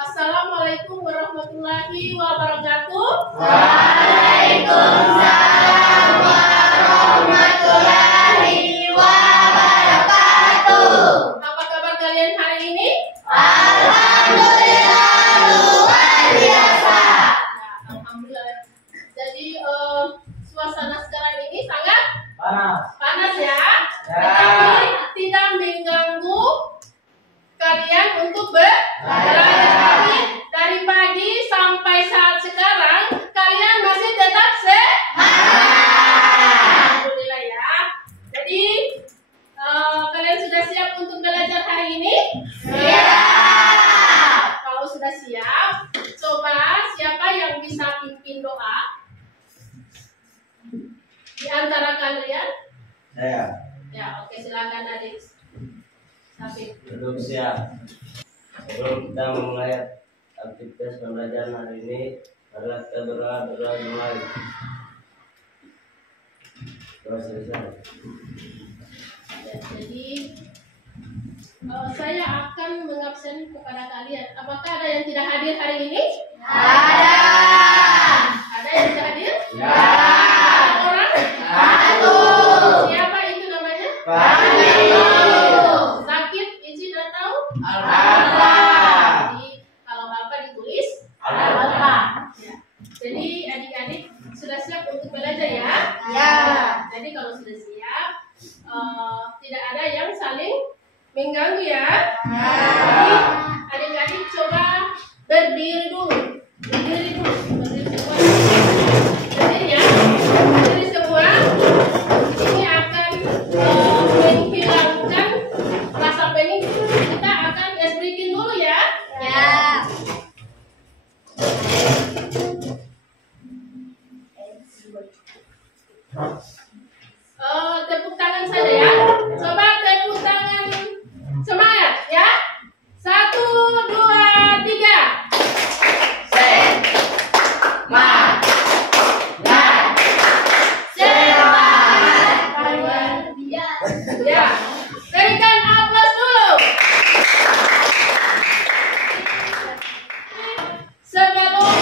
Assalamualaikum warahmatullahi wabarakatuh. Waalaikumsalam warahmatullahi wabarakatuh. Apa kabar kalian hari ini? Alhamdulillah luar biasa. Nah, alhamdulillah. Jadi suasana sekarang ini sangat panas ya. Tetapi tidak mengganggu kalian untuk belajar. Dari pagi sampai saat sekarang kalian masih tetap semangat. Alhamdulillah ya. Jadi kalian sudah siap untuk belajar hari ini? Siap. Kalau sudah siap, coba siapa yang bisa pimpin doa di antara kalian? Saya. Ya, oke, silakan adik. Tapi Duduk siap. Sebelum kita memulai aktivitas pembelajaran hari ini, marilah kita berdoa mulai. Doa selesai. ya, jadi saya akan mengabsen kepada kalian. Apakah ada yang tidak hadir hari ini? Ada. Ada yang tidak hadir? Ya. Ada orang? Satu. Siapa itu namanya? Fahmi. Sakit, izin atau? Alfa. Jadi kalau Alfa ditulis Alfa. Ya. Jadi adik-adik sudah siap untuk belajar ya? Ya. Jadi kalau sudah siap, tidak ada yang saling mengganggu ya. Jadi adik-adik coba berdiri dulu. Berdiri dulu. Berdiri semua. Berdiri ya. Berdiri semua. Ini akan menghilangkan rasa pening. Kita akan gas breathing dulu ya. Ya. Tepuk tangan saja ya. Coba tepuk tangan semangat ya. 1, 2, 3. Semangat. Semangat. Ya, berikan aplaus dulu. Sebelum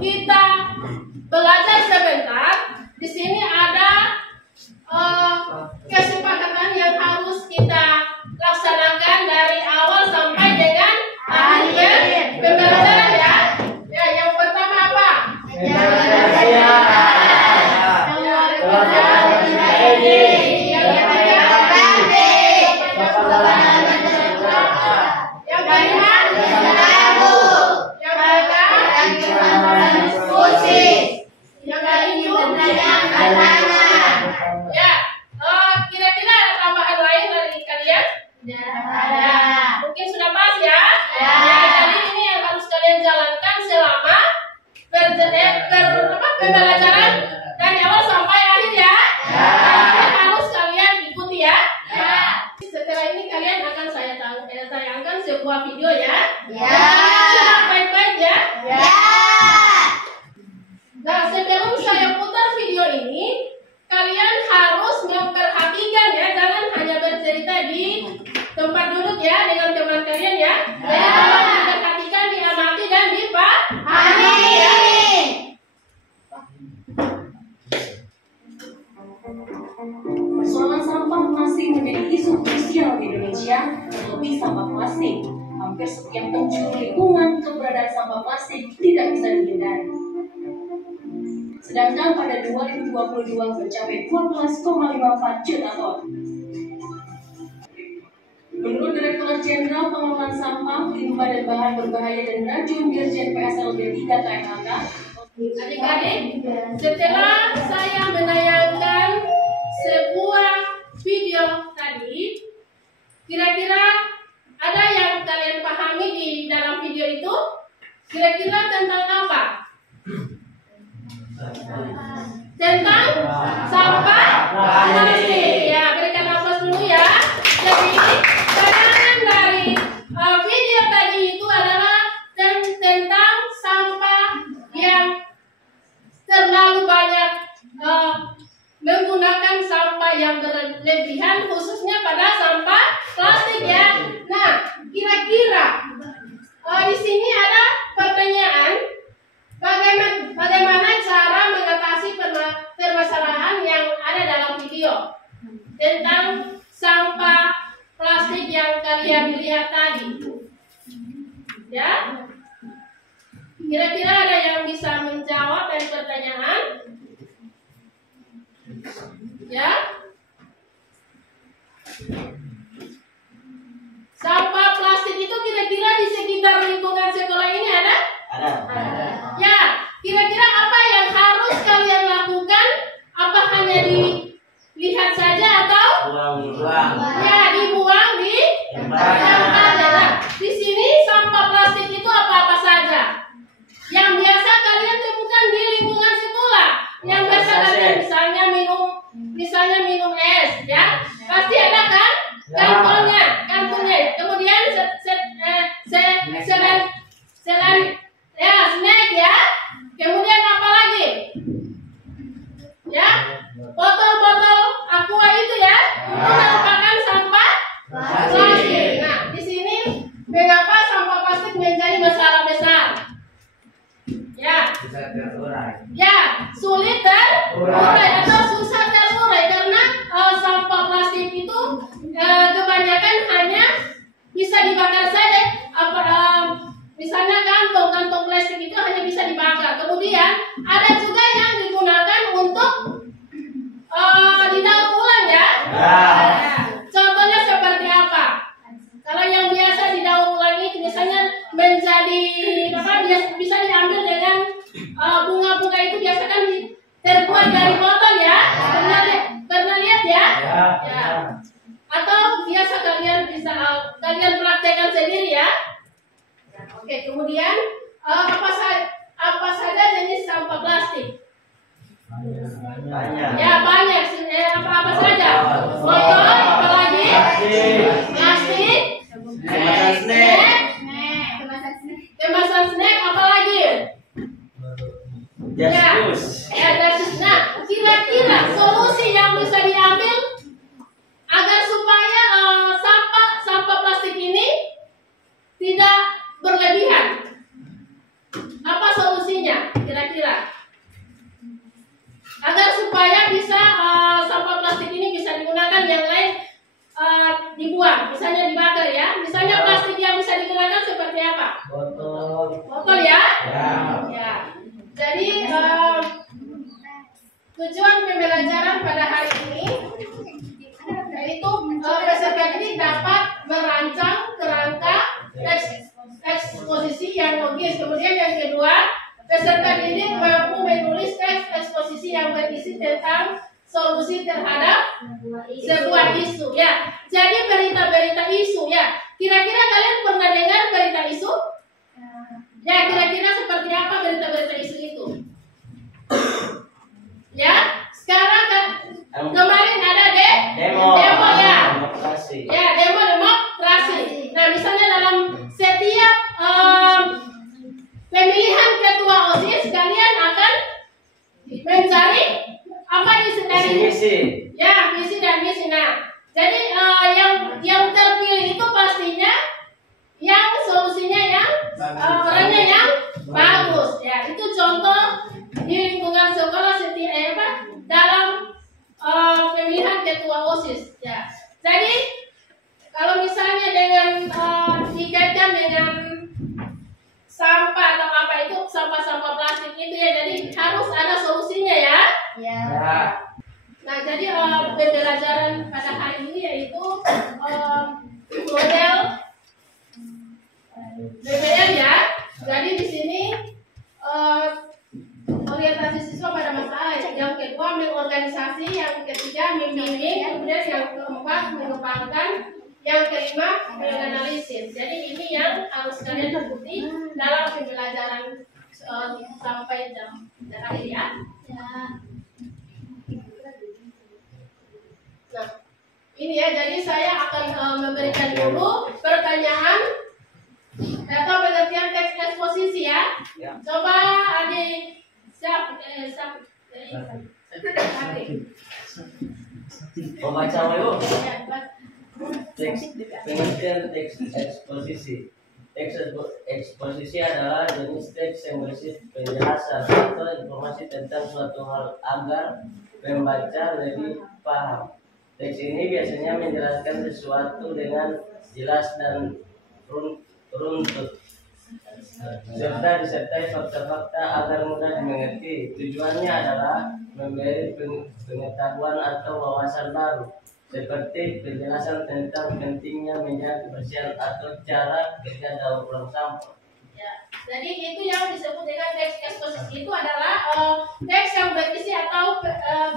kita belajar sebentar, di sini ada kesepakatan yang harus kita laksanakan dari awal sampai dengan akhir pembelajaran ya. Ya, yang pertama apa? Kira-kira ada tambahan lain dari kalian? Mungkin sudah pas ya? Jadi ini yang harus kalian jalankan selama pembelajaran dari awal sampai akhir ya? Ini harus kalian ikuti ya? Setelah ini kalian akan saya tayangkan sebuah video ya? Simak baik-baik ya? Nah, sebelum saya putar video ini, kalian harus memperhatikan ya, jangan hanya bercerita di tempat duduk ya dengan teman kalian ya. Jadi tolong diperhatikan, diamati dan dipahami ya. Persoalan sampah masih menjadi isu krusial di Indonesia, terlebih sampah plastik. Hampir setiap penjuru lingkungan, keberadaan sampah plastik tidak bisa dihindari. Sedangkan pada 2022 mencapai 12,54 juta ton. Menurut Direktorat Jenderal Pengelolaan Sampah, Limbah dan Bahan Berbahaya dan Racun Dirjen PSLB 3 KMHK, Adik-adik, setelah saya menayangkan sebuah video tadi, kira-kira ada yang kalian pahami di dalam video itu? Kira-kira tentang apa? Tentang sampah plastik. Ya, berikan aplaus dulu ya. Jadi, tayangan dari video tadi itu adalah tentang sampah yang terlalu banyak menggunakan sampah yang berlebihan, khususnya pada sampah plastik ya. Nah, kira-kira di sini ada pertanyaan, bagaimana cara mengatasi permasalahan yang ada dalam video tentang sampah plastik yang kalian lihat tadi. Ya, kira-kira ada yang bisa menjawab dari pertanyaan? Ya, sampah plastik itu kira-kira di sekitar lingkungan sekolah ini ada? Ada. Ya, kira-kira apa yang harus kalian lakukan? Apa hanya dilihat saja atau? Buang. Ya, dibuang di tempat saja. Di sini sampah plastik itu apa-apa saja yang biasa kalian temukan di lingkungan sekolah. Yang biasa kalian misalnya minum es, ya, pasti ada kan? Kantongnya. Kemudian selain ya snack ya. Kemudian apa lagi? Ya, botol-botol aqua itu ya, itu merupakan sampah plastik. Nah, di sini mengapa sampah plastik menjadi masalah besar? Ya, sulit terurai atau susah terurai karena sampah plastik itu kebanyakan hanya bisa dibakar saja. Misalnya kantong plastik itu hanya bisa dibakar. Kemudian ada juga yang digunakan untuk didaur ulang ya. Contohnya seperti apa? Kalau yang biasa didaur ulang itu misalnya menjadi bisa diambil dengan bunga-bunga itu biasa kan terbuat dari botol ya. Pernah lihat ya? Ya. Atau biasa kalian praktekkan sendiri ya. Oke, kemudian apa saja jenis sampah plastik? Banyak. Ya banyak. Apa saja? Botol, apalagi? Plastik. Kemasan snack, apalagi? Just Nah, kira-kira solusi yang bisa diambil agar supaya sampah plastik ini tidak berlebihan. Apa solusinya kira-kira? Agar supaya bisa sampah plastik ini bisa digunakan, yang lain dibuang, misalnya dibakar ya. Misalnya plastik yang bisa digunakan seperti apa? Botol ya? Ya. Jadi tujuan pembelajaran pada hari ini yaitu peserta didik dapat merancang kerangka eksposisi yang logis. Kemudian yang kedua, peserta didik mampu menulis teks eksposisi yang berisi tentang solusi terhadap sebuah isu ya. Jadi berita-berita isu ya. Kira-kira kalian pernah dengar berita isu? Ya, kira-kira seperti apa berita-berita isu itu? Ya, sekarang kemarin ada demo ya. Ya, demo demokrasi. Nah, misalnya dalam setiap pemilihan ketua OSIS kalian akan mencari apa dari visi dan misi. Nah, jadi yang terpilih itu pastinya yang solusinya yang orangnya yang bagus ya. Itu contoh di lingkungan sekolah dalam pemilihan ketua OSIS ya. Jadi kalau misalnya dengan dikaitkan dengan sampah atau apa itu sampah plastik itu ya, jadi harus ada solusinya ya. Nah, jadi pembelajaran pada hari ini yaitu model BBL ya. Jadi di sini orientasi siswa pada masalah. Yang kedua mengorganisasi, yang ketiga membimbing, kemudian yang keempat mengembangkan, yang kelima menganalisis. Jadi ini yang harus kalian ikuti dalam pembelajaran sampai jam terakhir ya. Nah, ini ya, jadi saya akan memberikan dulu pertanyaan atau pengertian teks eksposisi ya. Coba adik Baca yuk. Pengertian teks eksposisi. Teks eksposisi adalah jenis teks yang berisi penjelasan atau informasi tentang suatu hal agar pembaca lebih paham. Teks ini biasanya menjelaskan sesuatu dengan jelas dan runtut, serta disertai fakta-fakta agar mudah dimengerti. Tujuannya adalah memberi pengetahuan atau wawasan baru, seperti penjelasan tentang pentingnya menjaga kebersihan atau cara kerja daur ulang sampah. Ya, jadi itu yang disebut dengan teks eksposisi. Itu adalah teks yang berisi atau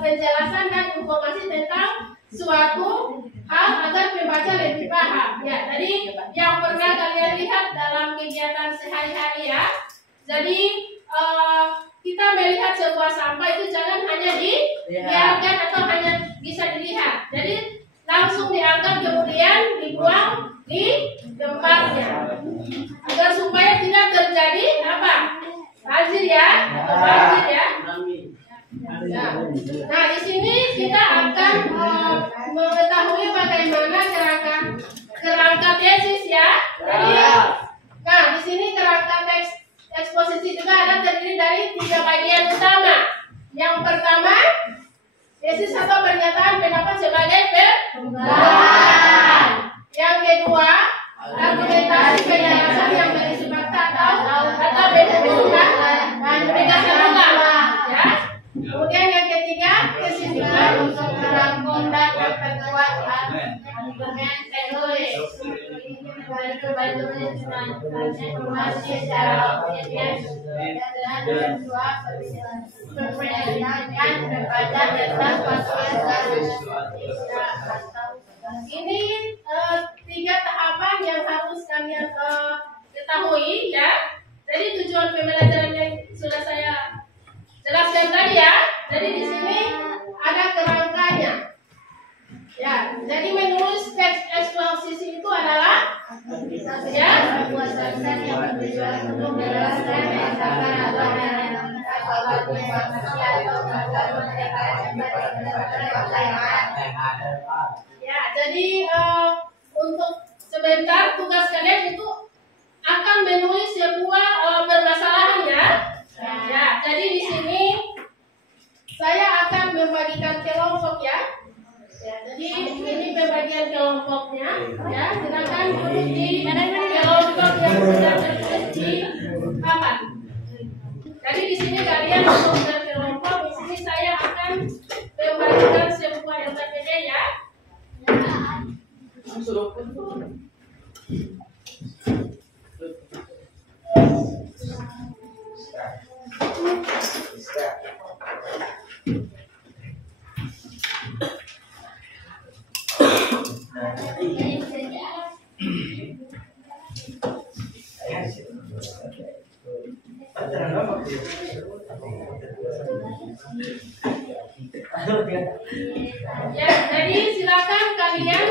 penjelasan dan informasi tentang suatu hal agar pembaca lebih paham. Ya, jadi yang pernah kalian lihat dalam kegiatan sehari-hari ya. Jadi kita melihat sebuah sampah itu jangan hanya dibiarkan atau hanya bisa dilihat. Jadi langsung diangkat kemudian dibuang di tempatnya agar supaya tidak terjadi apa? Banjir ya, banjir ya. Nah, di sini kita akan mengetahui bagaimana kerangka tesis ya. Jadi, nah di sini kerangka teks eksposisi juga ada terdiri dari 3 bagian utama. Yang pertama, tesis atau pernyataan pendapat sebagai pembukaan. Yang kedua, argumentasi penjelasan yang berisi fakta atau berdasarkan dan berdasarkan ya. Kemudian yang ketiga, kesimpulan untuk merangkum dan memperkuat argumen penulis. Informasi secara objektif dan kedua perbedaan membaca tentang ini 3 tahapan yang harus kalian ketahui ya. Jadi tujuan pembelajaran yang sudah saya jelaskan tadi ya. Jadi di sini ada kerangkanya. Ya, jadi menulis teks eksposisi itu adalah ya membuat yang bertujuan untuk menjelaskan ya, jadi untuk sebentar tugas kalian itu akan menulis sebuah permasalahan ya. Ya, jadi di sini saya akan membagikan kelompok ya. Ya, jadi ini pembagian kelompoknya ya. Silakan duduk di kelompok yang sudah tertulis di papan. Jadi di sini kalian untuk berkelompok, di sini saya akan membagikan sebuah LPPD ya. Ya, jadi silakan kalian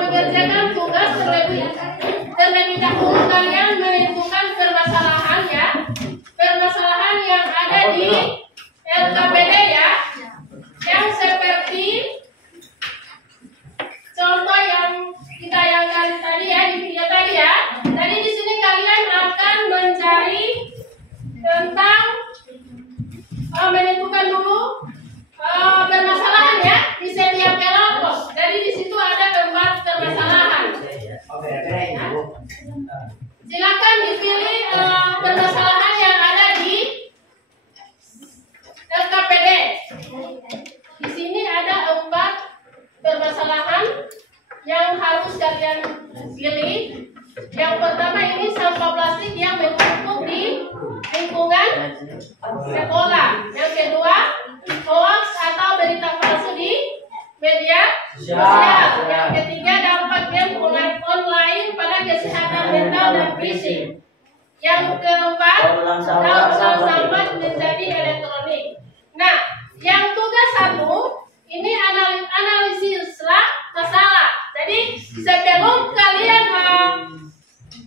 mengerjakan tugas terlebih dahulu. Kalian menentukan permasalahan ya, permasalahan yang ada di LKPD ya, yang seperti contoh yang kita yang tadi ya di video tadi ya. Jadi di sini kalian akan mencari tentang menentukan dulu permasalahan ya di setiap kelompok. Jadi di situ ada tempat permasalahan. Silakan dipilih permasalahan yang ada di LKPD. Di sini ada 4 permasalahan yang harus kalian pilih. Yang pertama ini sampah plastik yang menumpuk di lingkungan sekolah. Yang kedua, hoax atau berita palsu di media sosial. Yang ketiga, dampak game online pada kesehatan mental dan fisik. Yang keempat, daur ulang sampah menjadi elektronik. Nah, yang tugas 1 ini analisislah masalah. Jadi sebelum kalian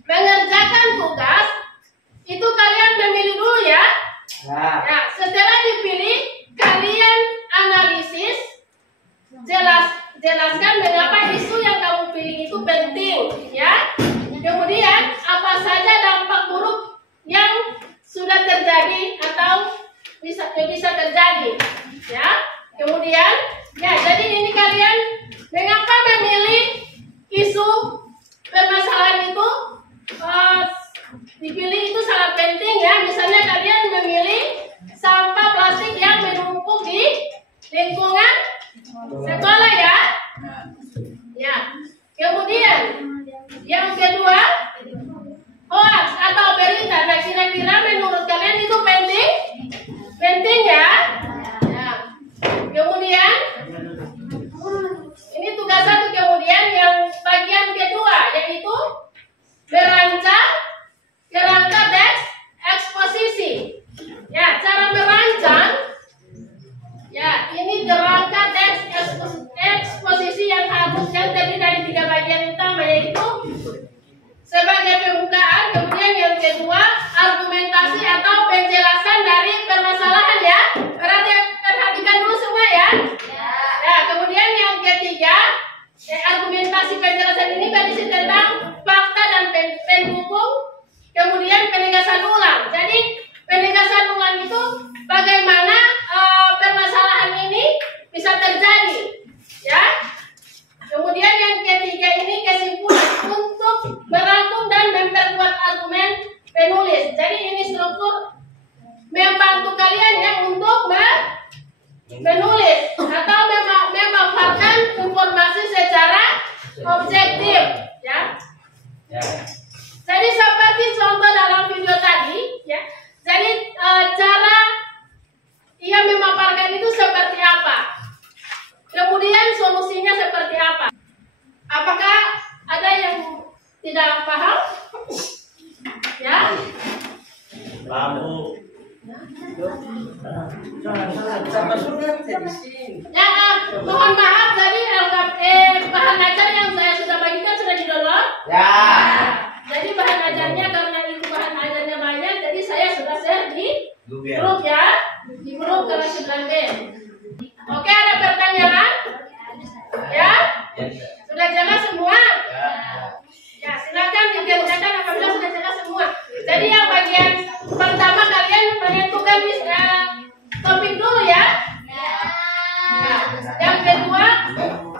mengerjakan tugas itu kalian memilih dulu ya. Nah, setelah dipilih kalian analisis, jelaskan mengapa isu yang kamu pilih itu penting ya. Kemudian apa saja dampak buruk yang sudah terjadi atau bisa terjadi, ya. Kemudian, ya, jadi ini kalian mengapa memilih isu permasalahan itu dipilih itu sangat penting, ya. Misalnya kalian memilih sampah plastik yang menumpuk di lingkungan sekolah, ya. Ya. Kemudian yang kedua, hoax atau berita. Nah, kira-kira menurut kalian itu penting? Penting, ya? Ya. Kemudian ini tugas satu. Kemudian yang bagian kedua yaitu merancang kerangka teks eksposisi. Ya, cara merancang. Ya, ini kerangka teks eksposisi yang terdiri dari 3 bagian utama, yaitu sebagai pembukaan, kemudian yang kedua argumentasi atau penjelasan dari permasalahan, ya. Perhatikan dulu semua, ya. Ya, kemudian yang ketiga argumentasi penjelasan ini berisi tentang fakta dan penghubung, kemudian penegasan ulang. Jadi penegasan ulang itu bagaimana permasalahan ini bisa terjadi, ya. Kemudian yang ketiga ini kesimpulan untuk merangkum dan memperkuat argumen penulis. Jadi ini struktur membantu kalian, ya, untuk menulis atau memaparkan informasi secara objektif, ya. Jadi seperti contoh dalam video tadi, ya. Jadi cara ia memaparkan itu seperti apa? Kemudian solusinya seperti apa? Apakah ada yang tidak paham? Ya? Lalu. Ya, mohon maaf tadi bahan ajar yang saya sudah bagikan sudah di-download? Ya. Jadi bahan ajarnya karena itu bahan ajarnya banyak, jadi saya sudah share di grup, ya, di grup kelas 9B. Oke, ada pertanyaan? Ya? Sudah jelas semua? Ya, silakan dikerjakan apabila sudah jelas semua. Jadi yang bagian pertama kalian menentukan topik dulu, ya. Nah, yang kedua,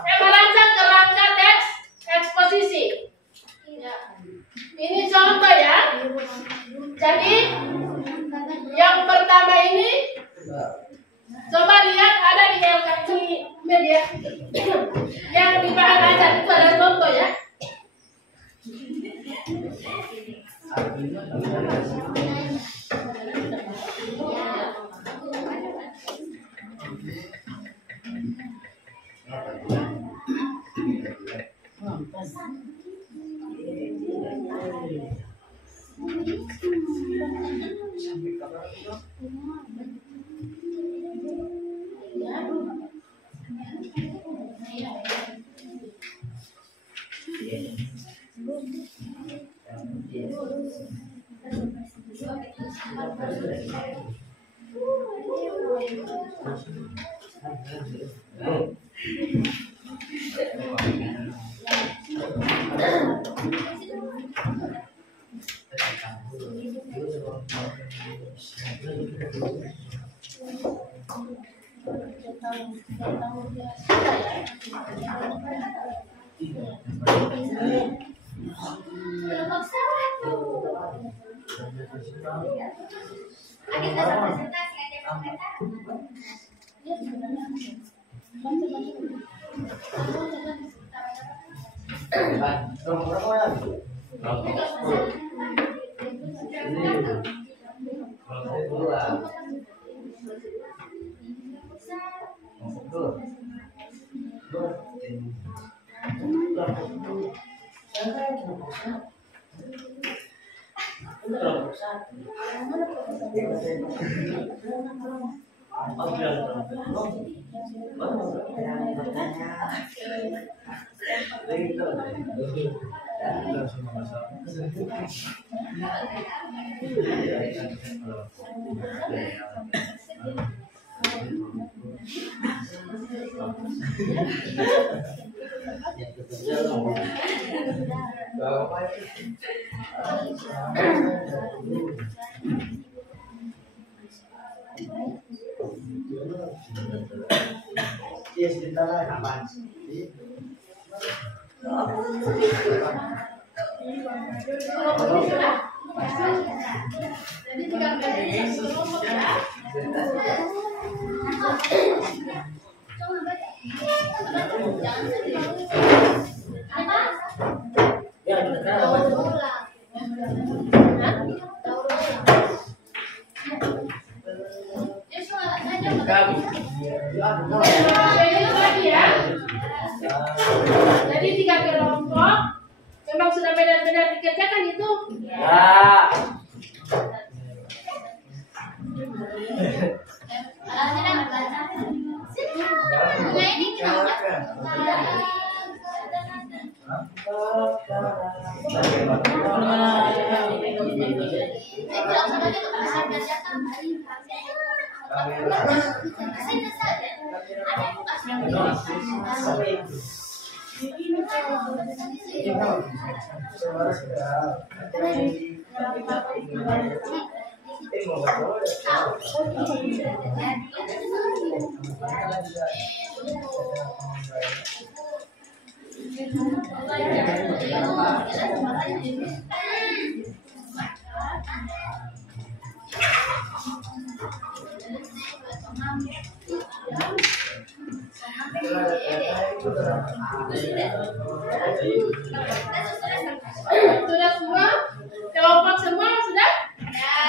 merancang kerangka teks eksposisi. Ini contoh, ya. Jadi yang pertama ini coba lihat ada di media yang di bahan ajar itu ada contoh, ya. Yes, kita lah kapan? Jadi jika kalian kelompok ya. Ya, Jadi tiga kelompok memang sudah benar-benar dikerjakan itu. Ya. Sudah semua? Kelompok semua sudah?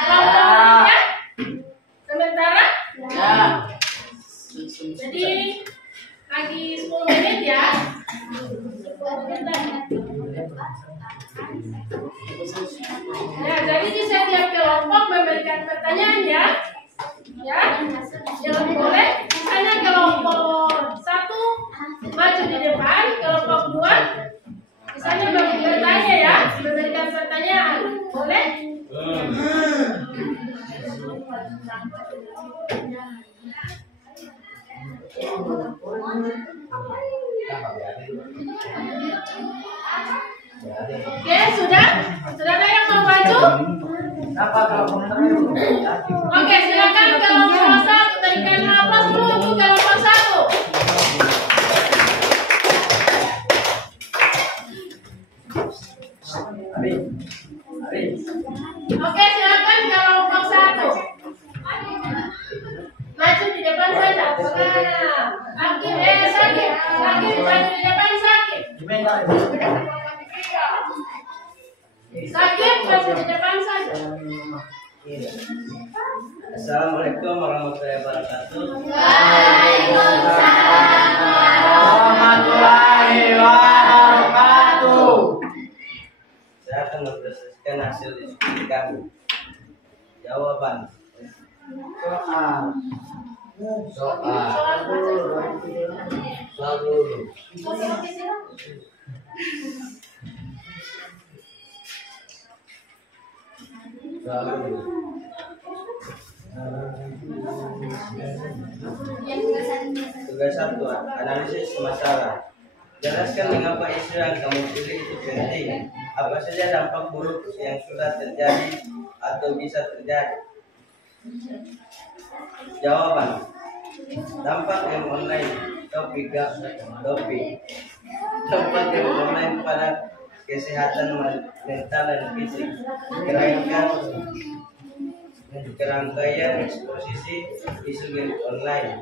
Kelompoknya? Sementara? Ya. Jadi lagi 10 menit ya. Nah, jadi di setiap kelompok memberikan pertanyaan ya. Ya. Yang boleh misalnya kelompok 1 maju di depan, kelompok 2 misalnya bertanya ya, memberikan pertanyaan. Boleh? Oke, sudah? Sudah ada yang mau maju? Oke, silakan kelompok 1. Berikan nafas dulu untuk kelompok 1. Oke, silakan kelompok 1. Maju di depan saja. Sakit, sakit. Sakit, maju di depan sakit. Sakit, maju di depan saja. Assalamualaikum warahmatullahi wabarakatuh. Waalaikumsalam warahmatullahi wabarakatuh. Saya akan mempresentasikan hasil diskusi kami. Jawaban. Soal dulu. Tugas 1, analisis masalah. Jelaskan mengapa isu yang kamu pilih itu penting. Apa saja dampak buruk yang sudah terjadi atau bisa terjadi? Jawaban. Dampak game online. Topik. Dampak game online pada kesehatan mental dan fisik. Kerangkaian eksposisi isu game online.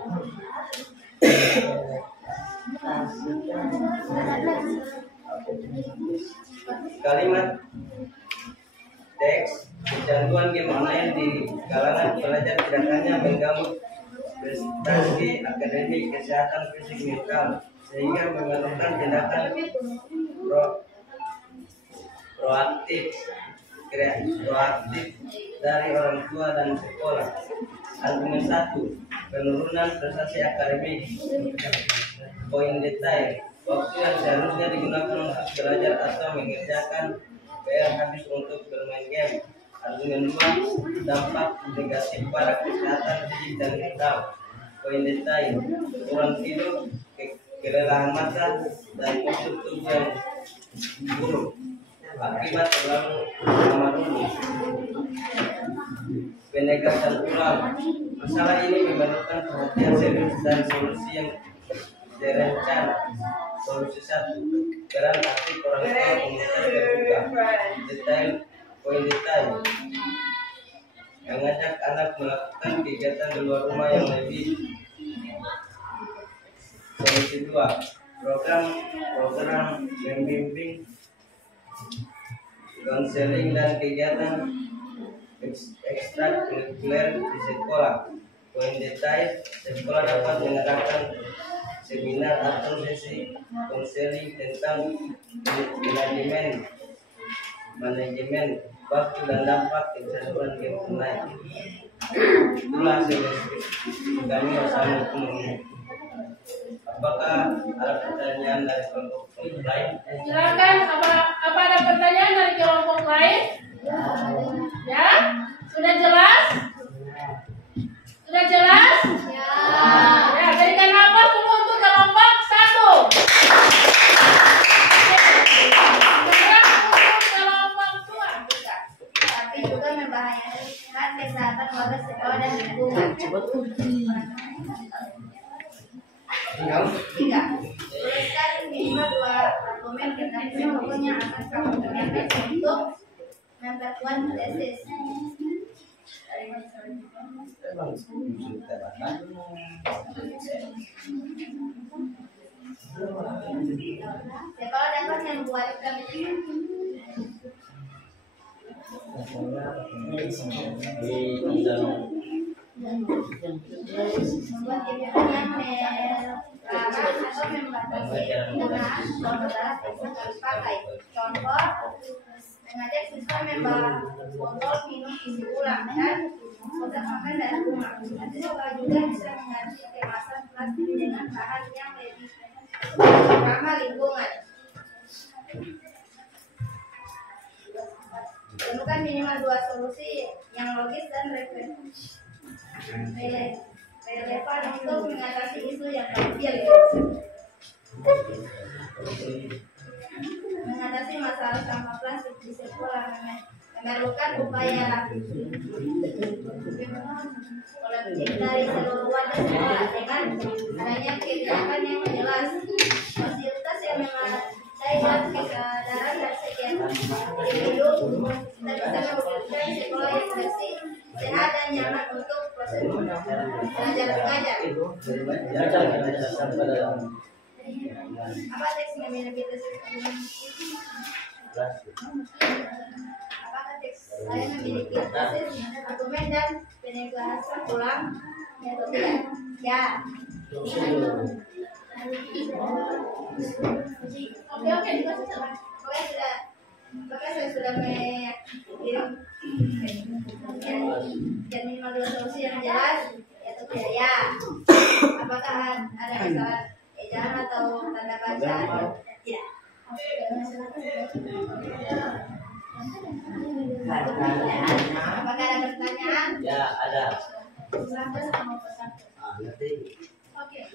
Kalimat teks. Kecanduan game online di kalangan pelajar tidak hanya mengganggu prestasi akademik, kesehatan fisik, mental, sehingga memerlukan tindakan proaktif dari orang tua dan sekolah. Argumen 1, penurunan prestasi akademik. Poin detail, waktu yang seharusnya digunakan untuk belajar atau mengerjakan PR habis untuk bermain game. Argumen 2, dampak negatif pada kesehatan fisik dan mental. Poin detail, kurang tidur, kelelahan mata dan kusut tubuh yang buruk akibat terlalu lama duduk. Penegasan ulang. Masalah ini memerlukan perhatian serius dan solusi yang terencana. Solusi 1. Peran aktif orang tua komunitas terbuka. Detail poin detail. Mengajak anak melakukan kegiatan di luar rumah yang lebih. Solusi 2. Program membimbing, konseling dan kegiatan ekstrakurikuler di sekolah. Poin detail, sekolah dapat mengadakan seminar atau sesi konseling tentang manajemen waktu dan dampak kecanduan game online. Itulah hasil kami bersama umum. Apakah ada pertanyaan dari kelompok lain? Silakan, apa ada pertanyaan dari kelompok lain? Ya, sudah jelas? Sudah jelas? Ya. Ya, berikan nafas dulu untuk kelompok 1. Sekarang untuk kelompok 2. Tapi juga membahayakan kesehatan warga sekolah dan lingkungan. 3. Tuliskan minimal 2 argumen tentang pokok yang akan kamu gunakan untuk memperkuat tesis. Sekolah dapat membuat membuat kebijakan yang melarang atau membatasi penggunaan pembelajaran yang harus pakai. Contoh, mengajak siswa botol minum isi ulang dan kotak makan dari rumah. Nanti sekolah juga bisa mengganti kemasan plastik dengan bahan yang lebih ramah lingkungan. Temukan minimal 2 solusi yang logis dan relevan untuk mengatasi isu yang kamu pilih. Mengatasi masalah sampah plastik di sekolah memerlukan upaya kolektif dari seluruh wadah sekolah dengan adanya kebijakan yang jelas, fasilitas yang memadai dan kesadaran dari setiap individu. Kita bisa mewujudkan sekolah yang bersih, sehat dan nyaman untuk proses belajar mengajar. Apa teks memiliki apakah teks saya memiliki tesis argumen dan penegasan ulang atau tidak? Ya. Oke, dikasih salah. Oke, saya sudah mengirim dan minimal 2 solusi yang jelas atau tidak ya. Apakah ada kesalahan ejaan atau tanda baca? Tidak. Apakah ada pertanyaan? Ya, ada. Oke.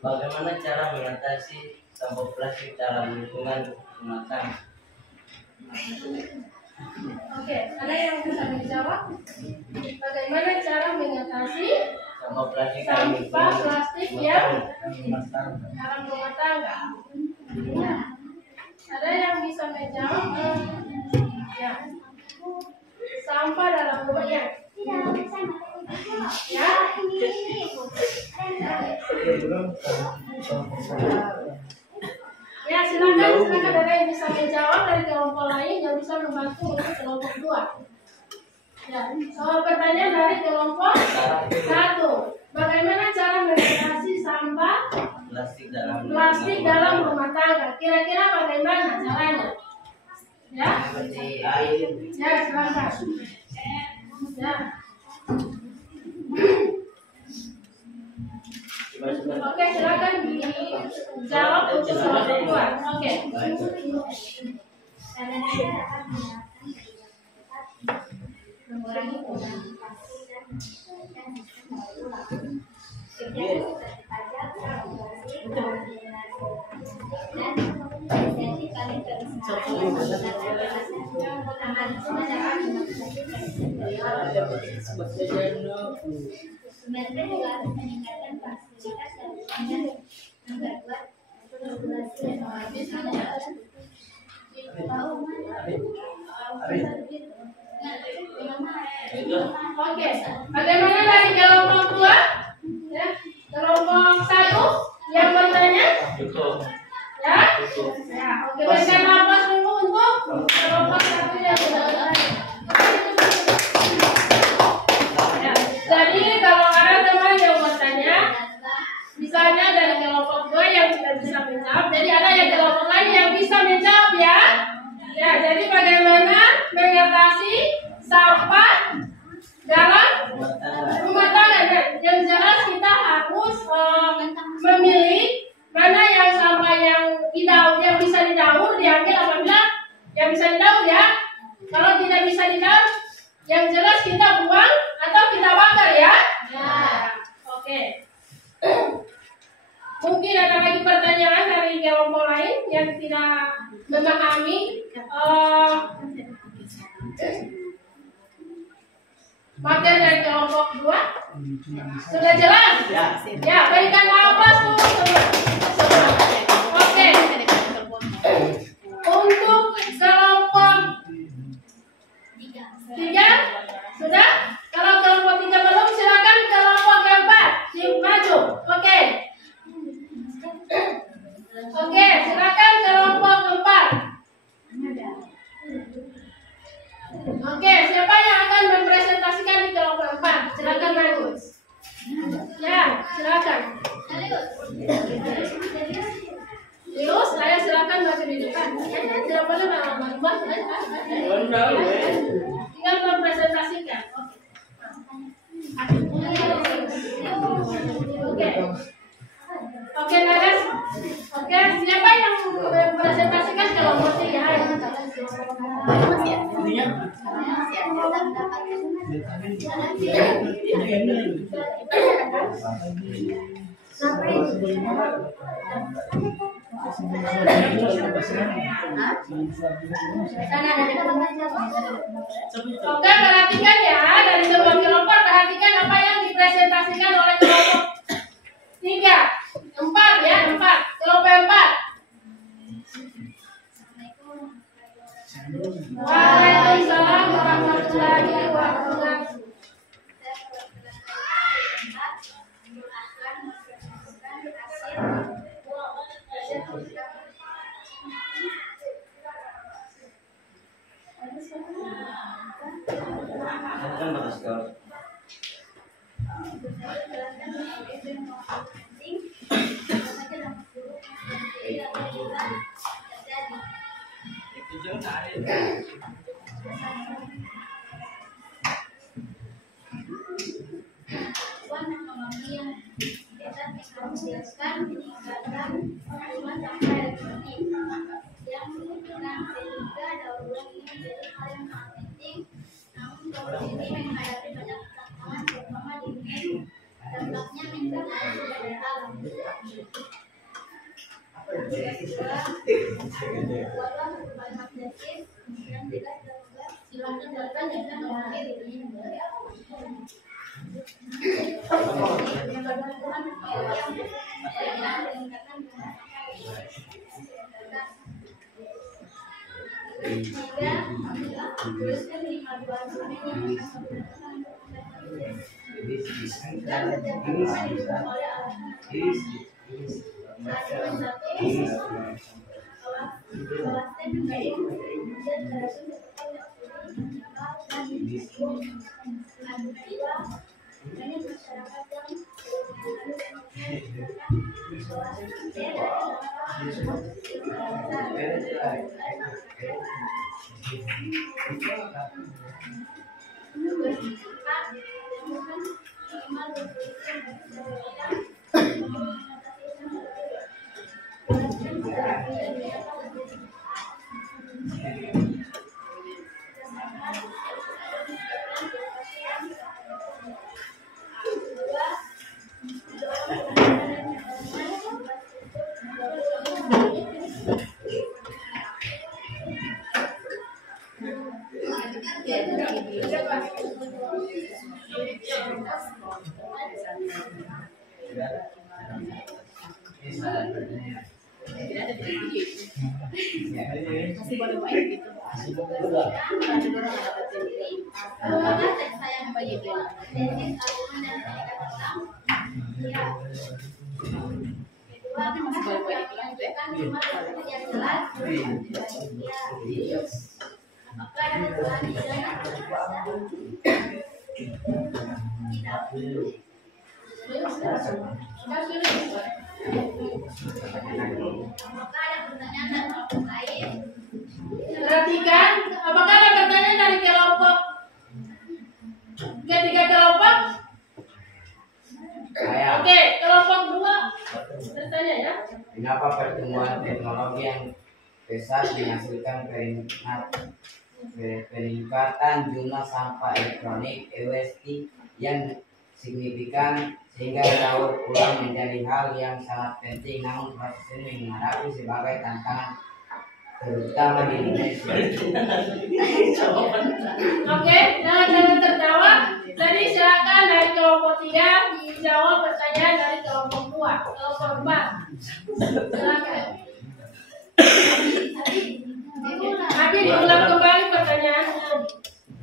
Bagaimana cara mengatasi sampah plastik dalam lingkungan rumah tangga? Oke, ada yang bisa menjawab? Bagaimana cara mengatasi Sampah plastik sampah plastik yang tangga. dalam rumah tangga? Ya. Ada yang bisa menjawab? Ya. Sampah dalam rumahnya. Ya. Ya, silakan ada yang bisa menjawab dari kelompok lain yang bisa membantu untuk kelompok 2. Ya, soal pertanyaan dari kelompok 1. Bagaimana cara mengatasi sampah plastik dalam rumah tangga? Kira-kira bagaimana caranya? Ya, ya silakan. Ya. Oke, silakan dijawab untuk kelompok 2. Oke. Mengurangi penggunaan plastik dan kebijakan pajak, regulasi, Sebenarnya juga harus meningkatkan fasilitas dan lingkungan agar kuat regulasi dan Oke, bagaimana dari kelompok 2? Ya, kelompok 1 yang bertanya? Ya? Ya, oke, berikan nafas dulu untuk kelompok 1 yang bertanya. Ya, jadi kalau ada teman yang bertanya, misalnya dari kelompok 2 yang tidak bisa menjawab, jadi ada yang kelompok lain yang bisa menjawab ya. Ya, jadi bagaimana mengatasi sampah dalam rumah tangga? Yang jelas kita harus memilih mana yang sampah yang bisa didaur diambil apabila yang bisa didaur ya. Kalau tidak bisa didaur, yang jelas kita buang atau kita bakar ya. Oke. Mungkin ada lagi pertanyaan dari kelompok lain yang tidak memahami materi dari kelompok 2. Sudah jelas? Ya, berikan nafas dulu semua. Oke. Untuk kelompok 3 sudah? Kalau kelompok 3 belum, silakan kelompok keempat maju. Oke. Oke, silakan kelompok 4. Oke, siapa yang akan mempresentasikan di kelompok 4? Silakan maju. Ya, silakan. Yus, saya silakan maju di depan. Tidak boleh lama-lama. Tinggal mempresentasikan. Oke. Oke, Nagas. Oke, siapa yang mempresentasikan kelompok 3? Oke, perhatikan ya, dari sebuah kelompok perhatikan apa yang dipresentasikan oleh kelompok 3, 4 ya, 4, kelompok 4. Waalaikumsalam warahmatullahi wabarakatuh. Tidak ada di video itu. Masih boleh baik gitu. Apakah teks saya membagi tesis argumen dan peningkatan ulang? Ya. Kedua, apakah yang dilakukan cuma yang jelas? Ya. Apakah ada kesalahan di dalam apakah ada pertanyaan dan kelompok lain? Perhatikan, apakah ada pertanyaan dari kelompok ketiga kelompok? Oke, kelompok 2 bertanya ya. Kenapa pertumbuhan teknologi yang pesat menghasilkan peningkatan jumlah sampah elektronik (EWST) yang signifikan sehingga daur ulang menjadi hal yang sangat penting, namun proses ini menghadapi sebagai tantangan terutama di Indonesia. Oke, jangan tertawa. Jadi silakan dari kelompok 3 dijawab pertanyaan dari kelompok 2, kelompok 4. Silakan. Tapi diulang kembali pertanyaannya.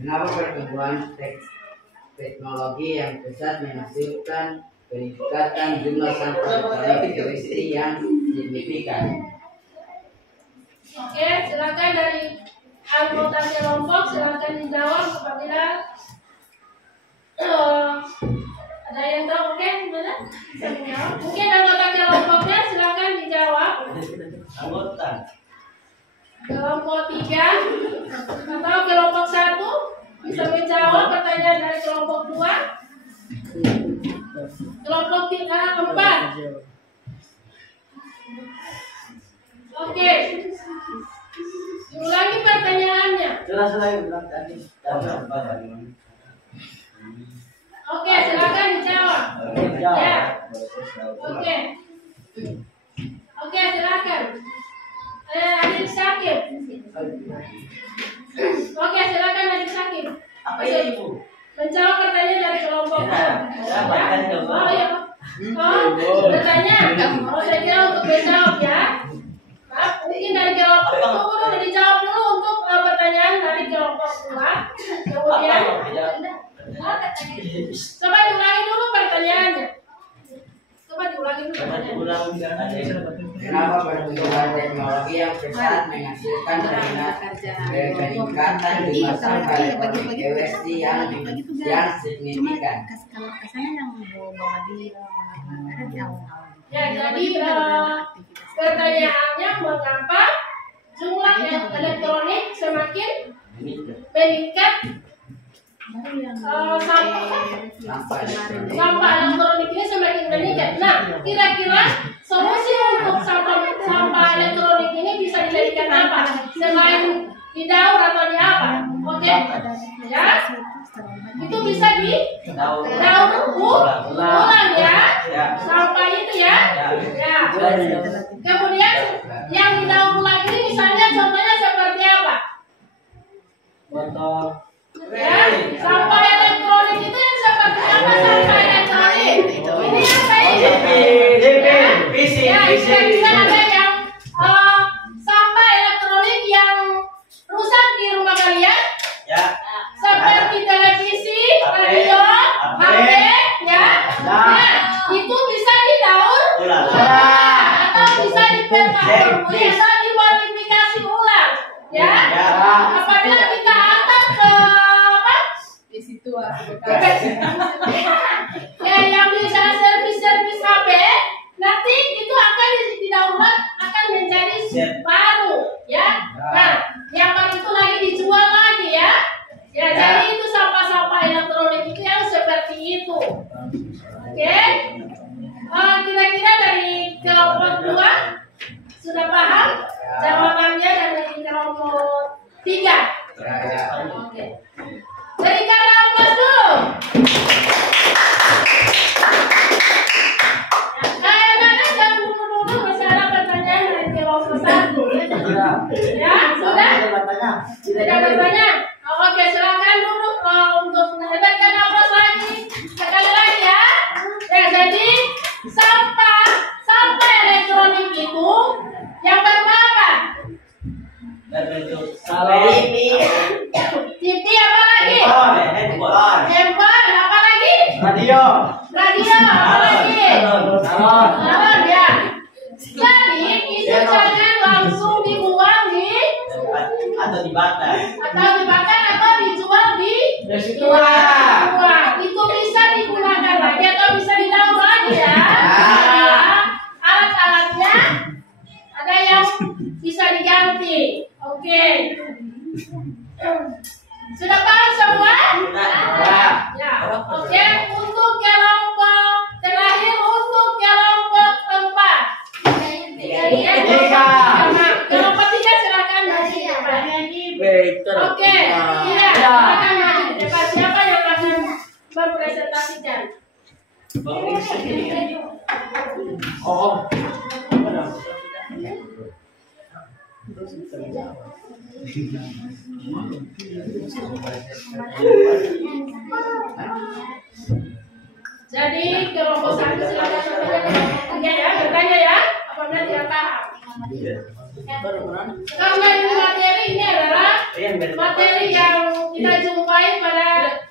Kenapa pertumbuhan teknologi yang pesat menghasilkan peningkatan jumlah sampah elektronik (EWST) yang signifikan? Oke, silakan dari anggota kelompok, silakan dijawab apabila ada yang tahu. Oke, gimana? Bisa menjawab? Mungkin anggota kelompoknya silakan dijawab. Anggota. Kelompok 3 atau kelompok 1 bisa menjawab pertanyaan dari kelompok 2. Kelompok 4. Oke. Diulangi pertanyaannya. Jelas lagi bilang tadi. Oke, silakan dijawab. Ya. Oke. Oke, silakan. Adik Syakir. Oke, silakan Adik Syakir. Apa ini, Ibu? Menjawab pertanyaan dari kelompok. Oh iya. Bertanya. Saya kira untuk menjawab ya. Maaf, mungkin dari kelompok dulu dijawab dulu untuk pertanyaan dari kelompok 2. Kemudian coba diulangi dulu pertanyaannya. Coba diulangi dulu pertanyaannya. Kenapa pertumbuhan teknologi yang pesat menghasilkan peningkatan jumlah sampah elektronik (EWST) yang signifikan? Kalau kesannya yang bawa di ada di awal-awal. Ya, jadi pertanyaannya mengapa jumlah yang elektronik semakin meningkat? Sampah elektronik ini semakin meningkat. Nah, kira-kira solusi untuk sampah elektronik ini bisa dijadikan apa? Selain didaur atau di apa? Oke, ya. Itu bisa didaur ulang ya. Sampah itu ya. Ya. Kemudian yang didaur ulang ini misalnya contohnya seperti apa? Botol. Ya, sampah elektronik itu yang seperti apa sampah elektronik? Ini apa ini? Ya, bisa ada yang sampah elektronik yang rusak di rumah kalian? Ya. Seperti televisi, radio, HP, ya. Nah, itu bisa didaur ulang atau bisa diperbaharui atau dimodifikasi ulang, ya. Apabila kita antar ke di situ ya, yang bisa servis HP, nanti itu akan didaur ulang, akan menjadi baru, ya. Nah, yang baru itu lagi dijual lagi, ya. Ya, jadi itu sampah-sampah elektronik itu yang seperti itu. Oke. Kira-kira dari kelompok 2 sudah paham jawabannya dari kelompok 3. Oke. Berikan aplaus dulu. Anak-anak jangan dulu masih ada pertanyaan dari kelompok 1. Ya, sudah? Tidak bertanya. Oke, silakan dulu untuk memberikan aplaus lagi. Sekali lagi ya. Ya, jadi sampah elektronik itu TV apa lagi? Handphone. Handphone apa lagi? Radio. Radio apa lagi? Salon ya. Jadi itu jangan langsung dibuang Atau dibakar. atau dijual di itu bisa digunakan lagi atau bisa didaur lagi ya. Alat-alatnya ada yang bisa diganti. Oke. Sudah paham semua? Ya. Oke, untuk kelompok terakhir untuk kelompok 4. Kelompok 3 silakan maju depan. Oke, iya, silakan maju depan. Siapa yang akan mempresentasikan? Jadi kelompok 1 silakan bertanya ya, apabila tidak paham. Karena ini materi ini adalah materi yang kita jumpai pada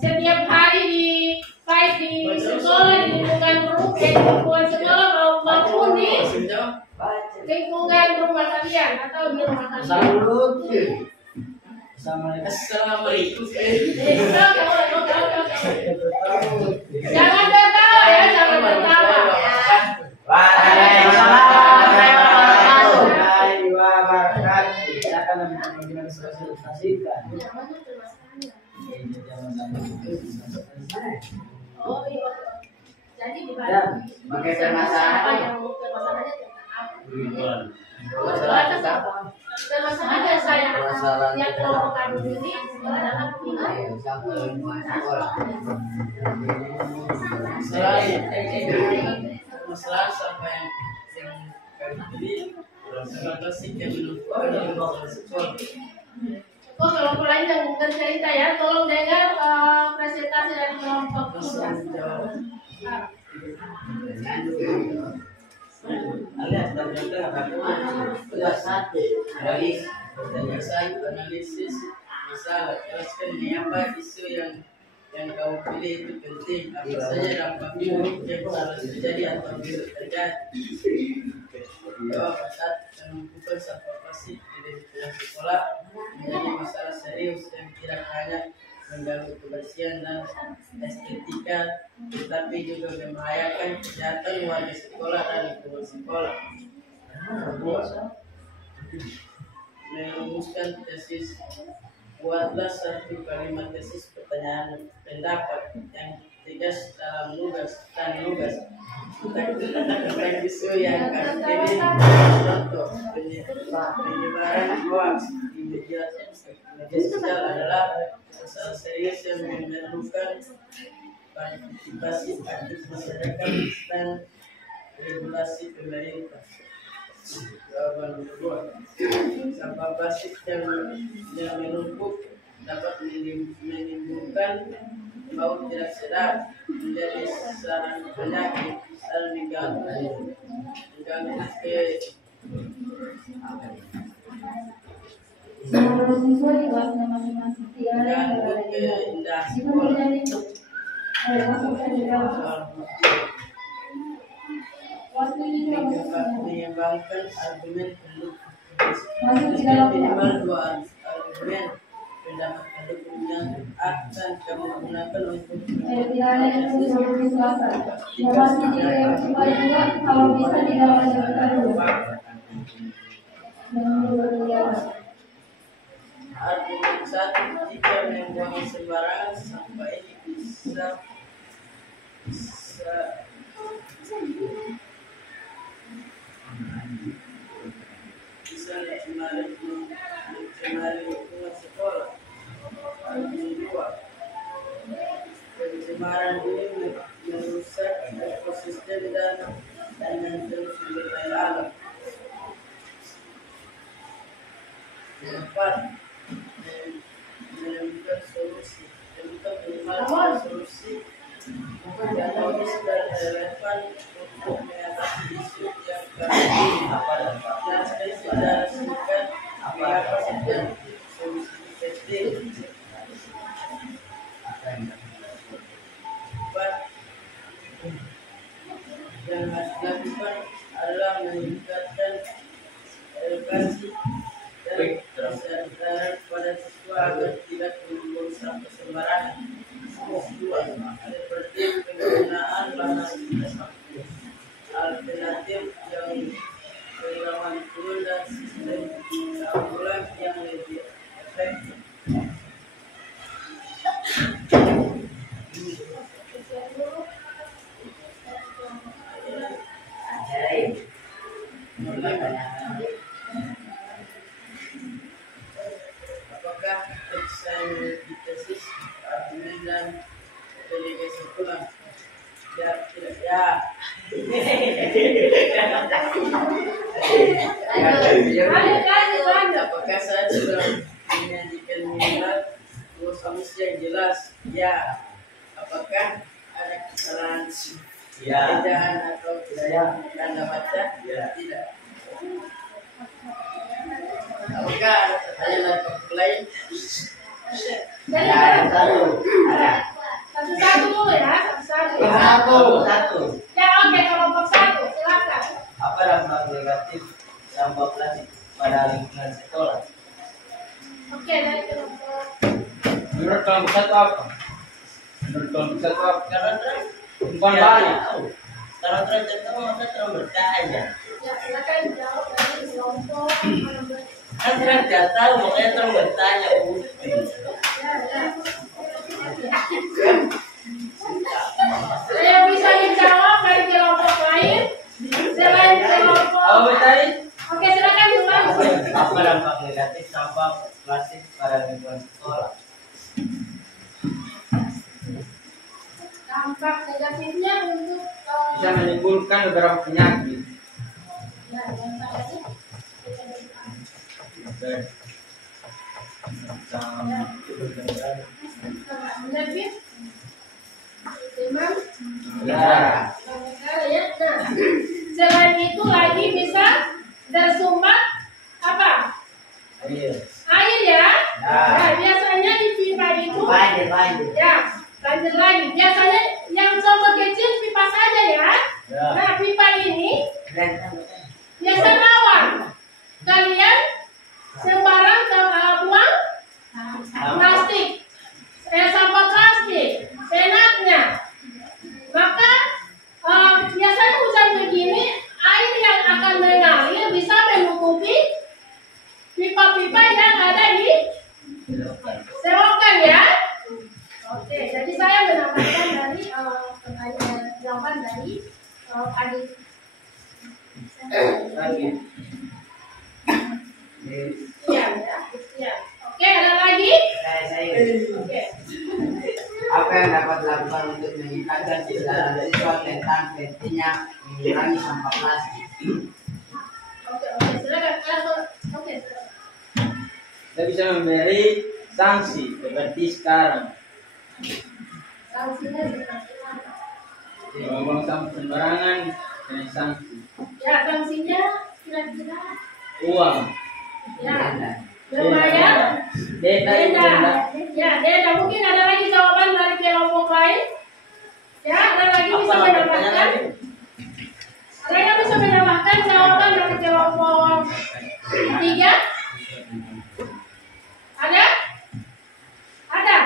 setiap hari baik di sekolah, di lingkungan sekolah maupun di lingkungan rumah kalian atau di rumah kalian. Assalamualaikum. Jangan tertawa ya, jangan tertawa. Waalaikumsalam warahmatullahi wabarakatuh. Silakan dengan sosialisasikan. Oh iya. Jadi Ya, pakai permasalahan. apa yang permasalahannya tentang apa? Permasalahannya saya yang kelompok kami ini adalah masalah sampai yang kami pilih sama klasik yang menunjukkan sekolah. Oh, kelompok lain yang bercerita ya, tolong dengar presentasi dari kelompok kita. Alias dari analisis masalah, jelaskan ini apa isu yang kamu pilih itu penting, apa saja dampak buruk yang harus terjadi atau bisa terjadi. Jawab saat menentukan sampah plastik di lingkungan sekolah menjadi masalah serius yang tidak hanya mengganggu kebersihan dan estetika, tetapi juga membahayakan kesehatan warga sekolah dan lingkungan sekolah. Merumuskan tesis, buatlah satu kalimat tesis pertanyaan pendapat yang tegas dalam nugas tentang isu yang akan pilih. Contoh penyebaran hoax di media sosial adalah masalah serius yang memerlukan partisipasi aktif masyarakat dan regulasi pemerintah. Jawaban kedua, sampah plastik yang menumpuk dapat menimbulkan bau tidak sedap, menjadi sarang penyakit dan mengganggu keindahan sekolah. Mengembangkan argumen minimal 2 argumen pendapat pendukung yang akan kamu gunakan untuk argumen 1, jika membuang sembarangan sampah ini bisa mencemari lingkungan sekolah. Argumen 2, pencemaran ini merusak ekosistem dan mengancam sumber daya alam. 4, menemukan solusi yang logis dan relevan untuk mengatasi isu yang kami jelaskan secara singkat mengapa kasih dan kesadaran pada siswa agar tidak membuang sampah sembarangan. Kedua, seperti penggunaan bahan alternatif yang ramah lingkungan dan sistem daur ulang yang lebih efektif. Apakah tesis argumen dan delegasi pulang? Ya, tidak ya. Apakah saya sudah menyajikan minat solusi yang jelas? Ya. Apakah ada kesalahan ejaan atau kesalahan tanda baca? Ya. Tidak. Apakah ada pertanyaan lain? Jadi satu-satu dulu ya, Satu. Ya oke, kelompok 1, silakan. Apa dampak negatif sampah plastik pada lingkungan sekolah? Oke, dari kelompok. Menurut kelompok 1 apa? Menurut kelompok 1 apa? Terang. Bukan banyak. Terang terang maka terang bertanya. Ya, silakan jawab dari kelompok 16. Kan terang tidak tahu makanya terang bertanya. Saya bisa dijawab dari kelompok lain selain kelompok. Apa tadi? Oke, silakan ulang. Apa dampak negatif sampah plastik pada lingkungan sekolah? Dampak negatifnya untuk Bisa menimbulkan beberapa penyakit. ya, yang tadi. Negatif. Demam. Ya. Ya. Nah, selain itu lagi bisa tersumbat apa? Air. Air ya. Ya. Nah, biasanya di pipa itu Banjir. ya, lanjut lagi. Biasanya yang contoh kecil pipa saja ya. Ya. Nah, pipa ini biasa rawan. Kalian sembarang buang plastik, sampah plastik, senaknya. Maka biasanya hujan begini, air yang akan mengalir bisa menutupi pipa-pipa yang ada di selokan ya. Oke, jadi saya menambahkan dari pertanyaan jawaban dari adik. Iya ya, iya. Oke, ada lagi? Oke. Apa yang dapat dilakukan untuk meningkatkan kesadaran siswa tentang pentingnya mengurangi sampah plastik? Oke, silakan. Oke, silakan. Kita bisa memberi sanksi seperti sekarang. Sanksinya seperti apa? Kalau buang sampah sembarangan, dengan sanksi. Ya, sanksinya kira-kira Uang. ya berbayar. Denda. Ya, denda. Mungkin ada lagi jawaban dari kelompok lain. Ya, ada lagi bisa menambahkan. Ada yang bisa menambahkan jawaban dari kelompok 3? Ada? Ada?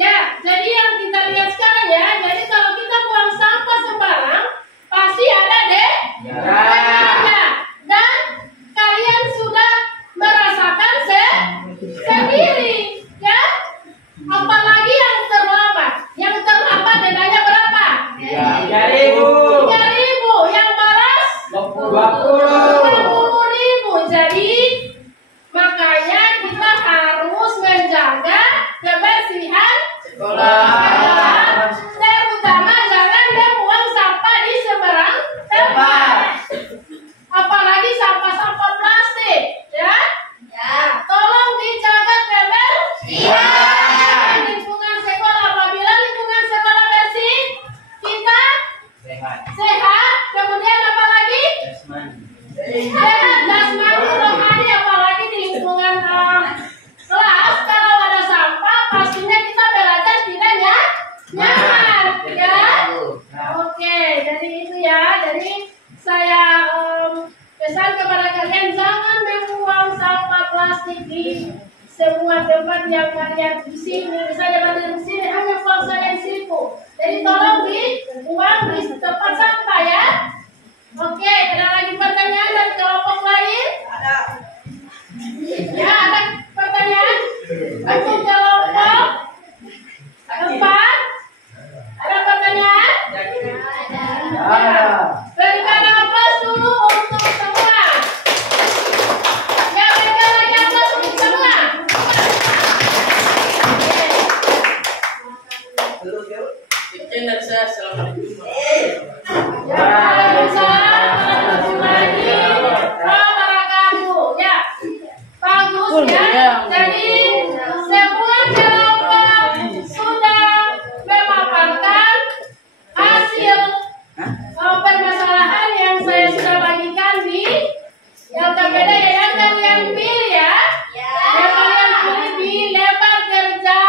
Ya, jadi yang kita lihat sekarang ya. Jadi kalau kita buang sampah sembarang, pasti ada deh. Ya. Dan kalian sudah merasakan sendiri, ya. Apalagi yang terlambat. Yang terlambat dendanya berapa? 3.000. 3.000. Yang balas 20.000. 20.000. Jadi makanya kita harus menjaga kebersihan sekolah. Terutama jangan membuang sampah di sembarang tempat. Apalagi sampah-sampah plastik, ya. Ya, tolong dijaga kebersihan lingkungan sekolah. Apabila lingkungan sekolah bersih, kita sehat. Kemudian apa lagi? Sehat jasmani rohani. Apalagi di lingkungan kelas, kalau ada sampah, pastinya kita belajar tidak nyaman, ya. Oke, jadi itu ya. Jadi saya pesan kepada kalian jangan membuang sampah plastik di semua tempat yang kalian di sini. Misalnya kalian di sini hanya buang saja di situ. Jadi tolong dibuang di tempat sampah ya. Oke, ada lagi pertanyaan dari kelompok lain? Ada. Ya, ada pertanyaan? Untuk kelompok keempat? Ada pertanyaan? Ada. Berikan aplaus dulu untuk semua. Ya, berikan lagi aplaus untuk semua. Sekian dari saya. Assalamualaikum. Waalaikumsalam warahmatullahi wabarakatuh. Ya, bagus ya. Jadi semua kelompok sudah memaparkan hasil permasalahan yang saya sudah bagikan di LKPD yang kalian pilih ya. Yang kalian pilih di lembar kerja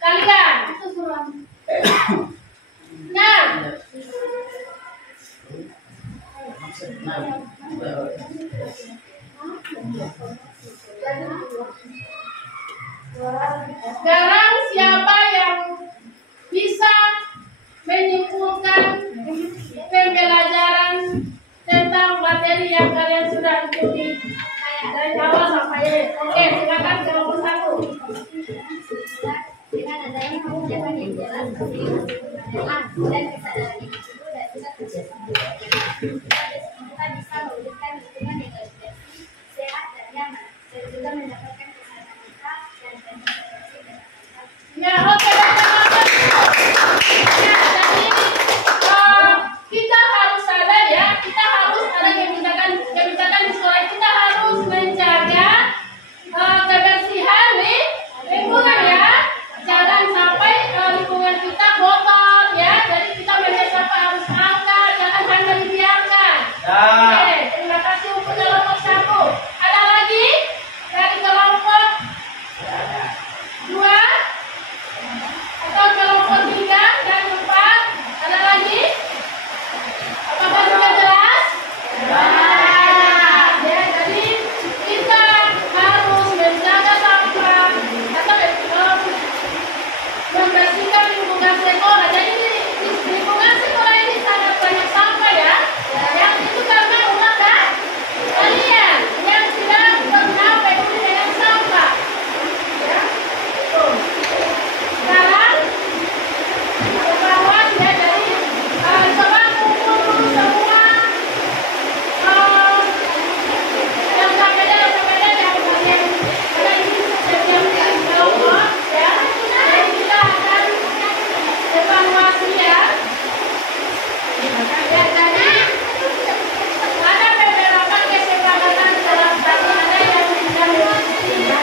kalian. Nah, sekarang siapa yang bisa menyimpulkan pembelajaran tentang materi yang kalian sudah ikuti dari awal sampai akhir? Oke, silakan kelompok satu. Dengan adanya kebijakan yang jelas, dan kesadaran individu dan pusat kita bisa mewujudkan lingkungan yang lebih bersih, sehat dan nyaman, dan juga mendapatkan kesehatan kita dan konsentrasi dan Ya, oke. Ya, jadi kita harus sadar ya, kita harus ada kebijakan di sekolah. Kita harus menjaga kebersihan lingkungan ya. Jangan sampai lingkungan kita kotor ya. Jadi kita menjaga sampah harus angkat, jangan hanya dibiarkan. Oke, terima kasih untuk kelompok satu. Ada lagi dari kelompok dua atau kelompok tiga dan empat? Ada lagi? Apakah sudah jelas? Nah, ya, jadi kita harus menjaga sampah atau membersihkan lingkungan sekolah. Jadi di lingkungan sekolah ini sangat banyak sampah ya. Yang itu karena ulah kalian yang tidak pernah peduli dengan sampah. Ya, tuh. Sekarang evaluasi ya, jadi coba kumpul dulu semua yang KPD yang kalian ada di setiap kelompok ya. Jadi kita akan evaluasi ya. Ya, jadi ada beberapa kesepakatan dalam tadi ada yang tidak mengikuti ya.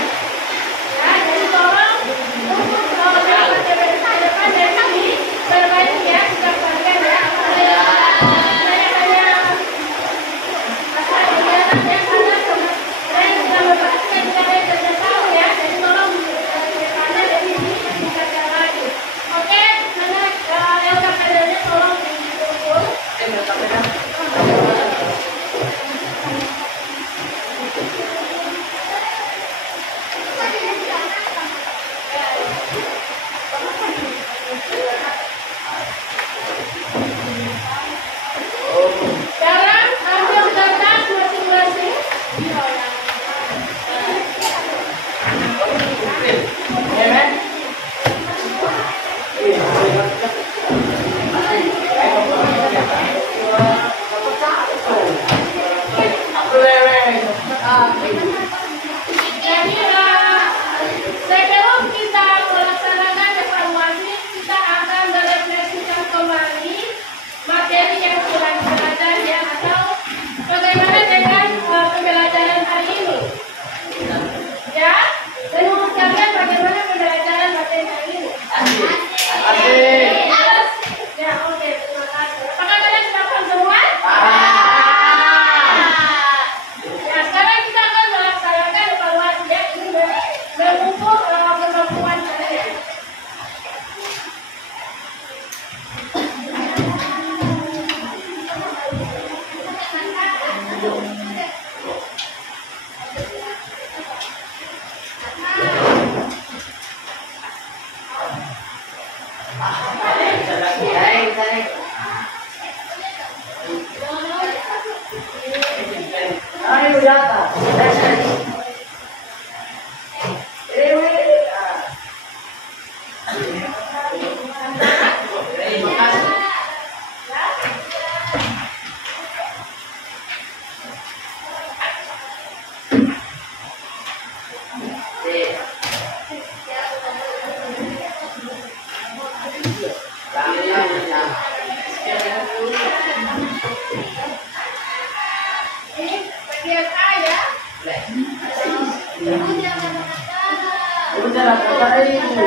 Ya, jadi tolong untuk dalam ke depan dari ini perbaiki ya sikap kalian ya. Saya hanya asal kegiatan yang ada saya sudah memperhatikan cara kerjasama ya. Jadi tolong ke depannya dari ini tingkatkan lagi. Oke, karena LKPD-nya tolong dikumpul. Sekarang ambil kertas masing-masing. Jadi sebelum kita melaksanakan evaluasi, kita akan merefleksikan kembali materi yang sudah dipelajari ya, atau bagaimana dengan pembelajaran hari ini. Ya, menurut kalian bagaimana pembelajaran materi hari ini? Ya, oke, terima kasih. Apakah kalian sudah paham semua? Ya, sekarang kita akan melaksanakan Bagian A ya. Udah apa itu?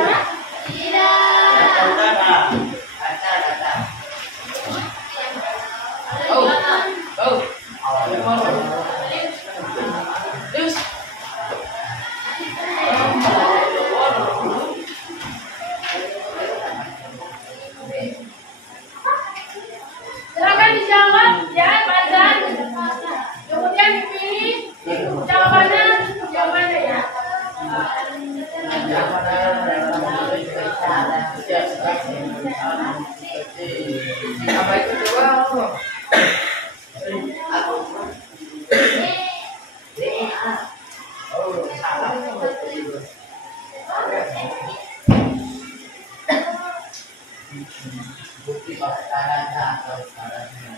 Silakan dijawab ya, Pak. Kemudian dipilih jawabannya ya. Apa itu coba? Bukti pasarannya atau syaratnya.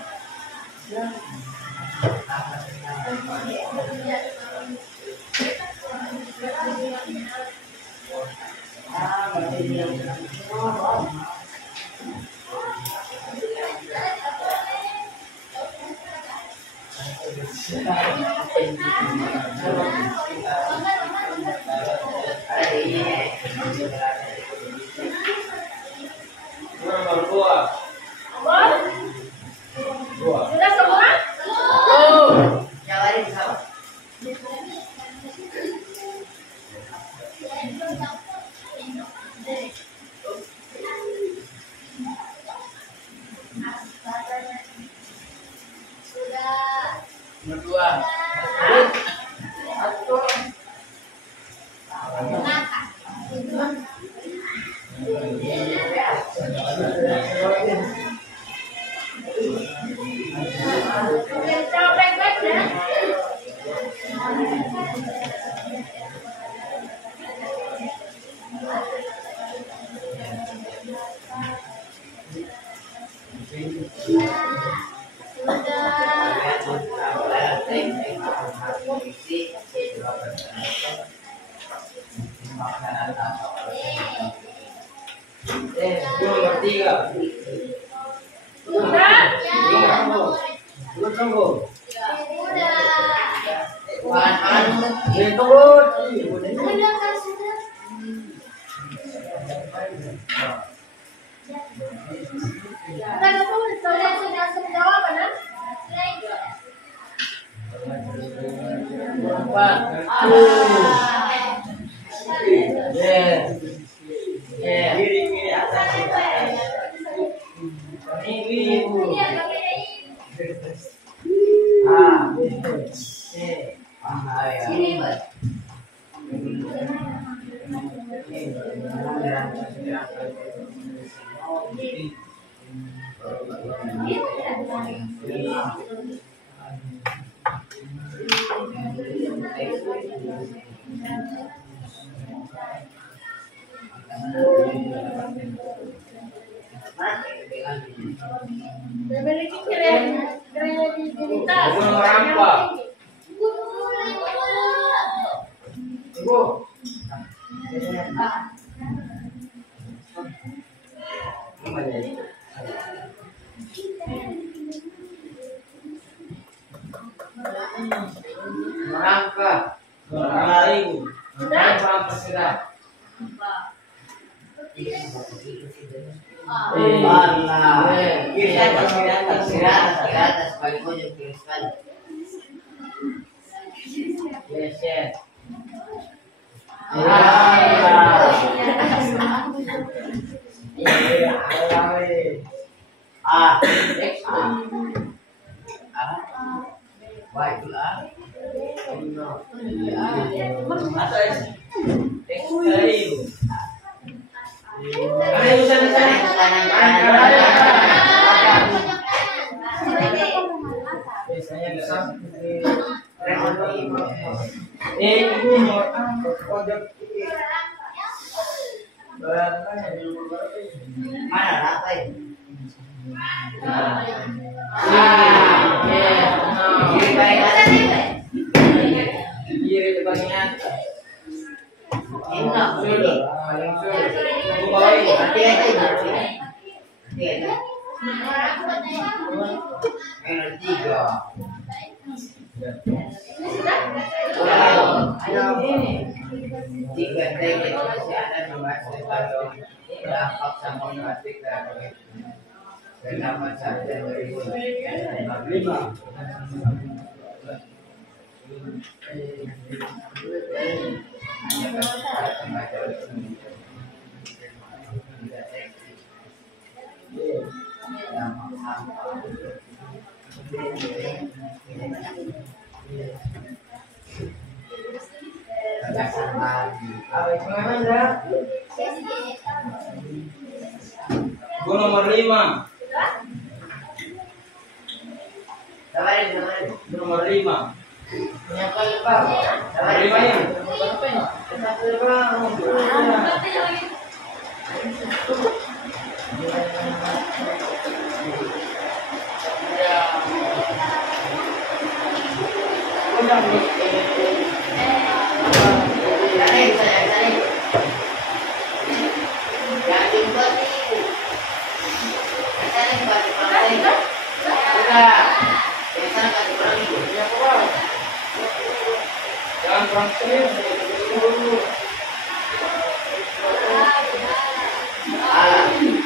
Nomor 2. Sudah semua? Jawarin sama. Nomor 2. Jawab baik-baik ya. Nomor 3. Sudah? Tunggu. Sudah semua jawaban ya? Kiri atas. Ini Memiliki kredibilitas. Nomor apa? Ibu. Merangka. lain. Merangka sudah. Kiri atas, paling pojok kiri sekali. Yes. Baik lah. Biasanya bisa. Ibu mau pojok mana rapai? Kiri baik kiri depannya. Enak sudah. Tiga. Tiga masih ada membahas tentang dampak sampah plastik dan pendapat saya dari 5. Gua nomor 5. Nomor 5. Siapa lupa? Nomor 5 ya. Jangan kurang sekali.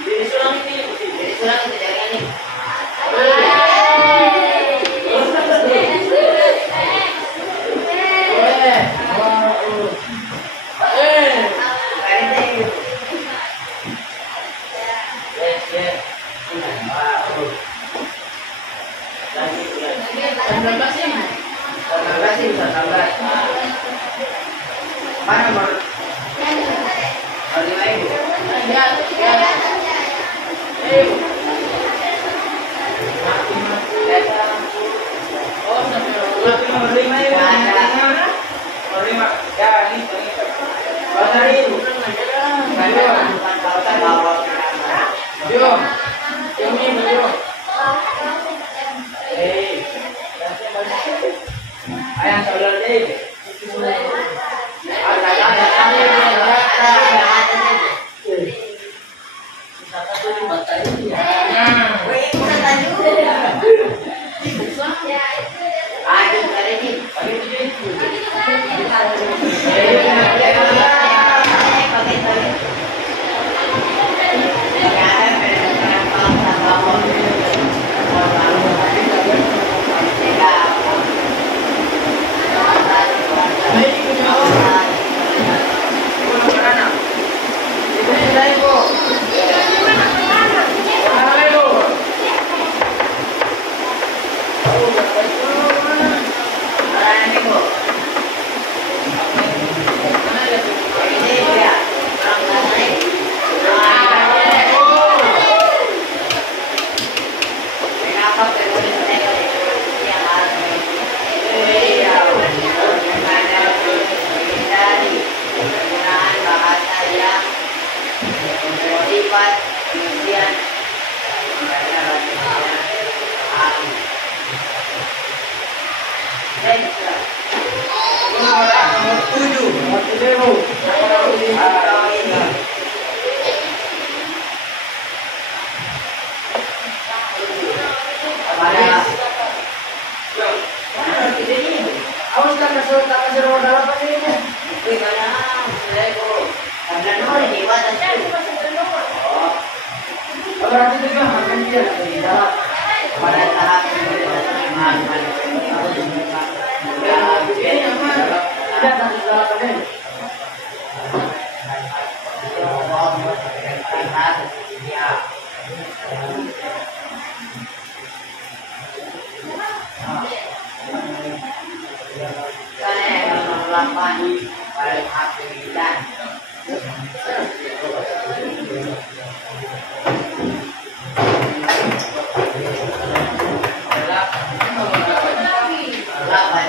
Jadi sulang itu jangan nih. Mana nomor? Nomor 5 ibu. Nomor 5 ya. Nomor 5. Ya, ini. Pasar ibu. Yo. Ini yo. Ayam telur deh.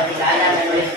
Tidak ada menulis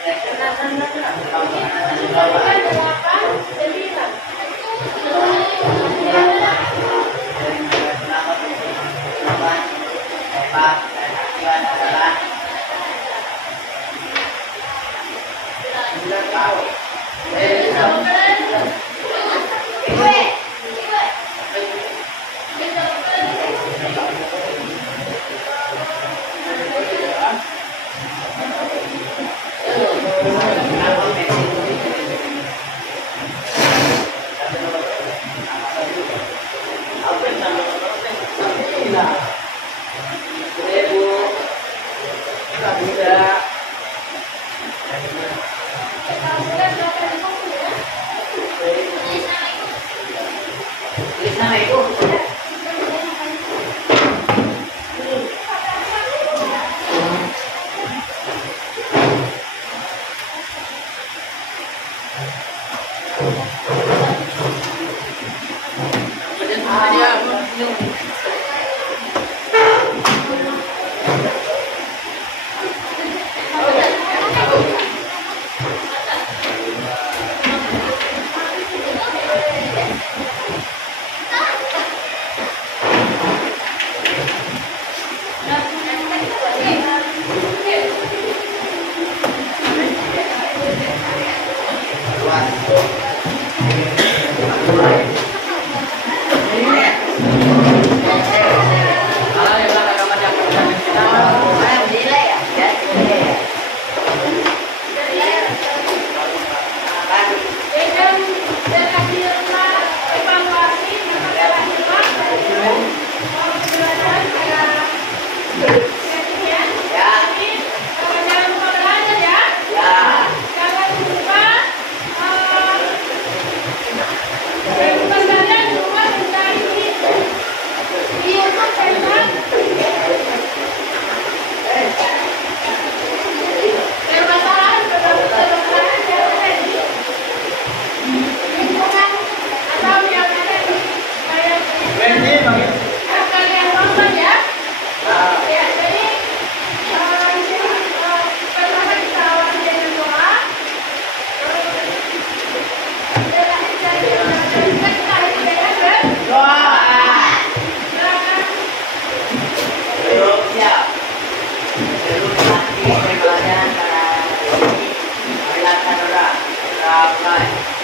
Right.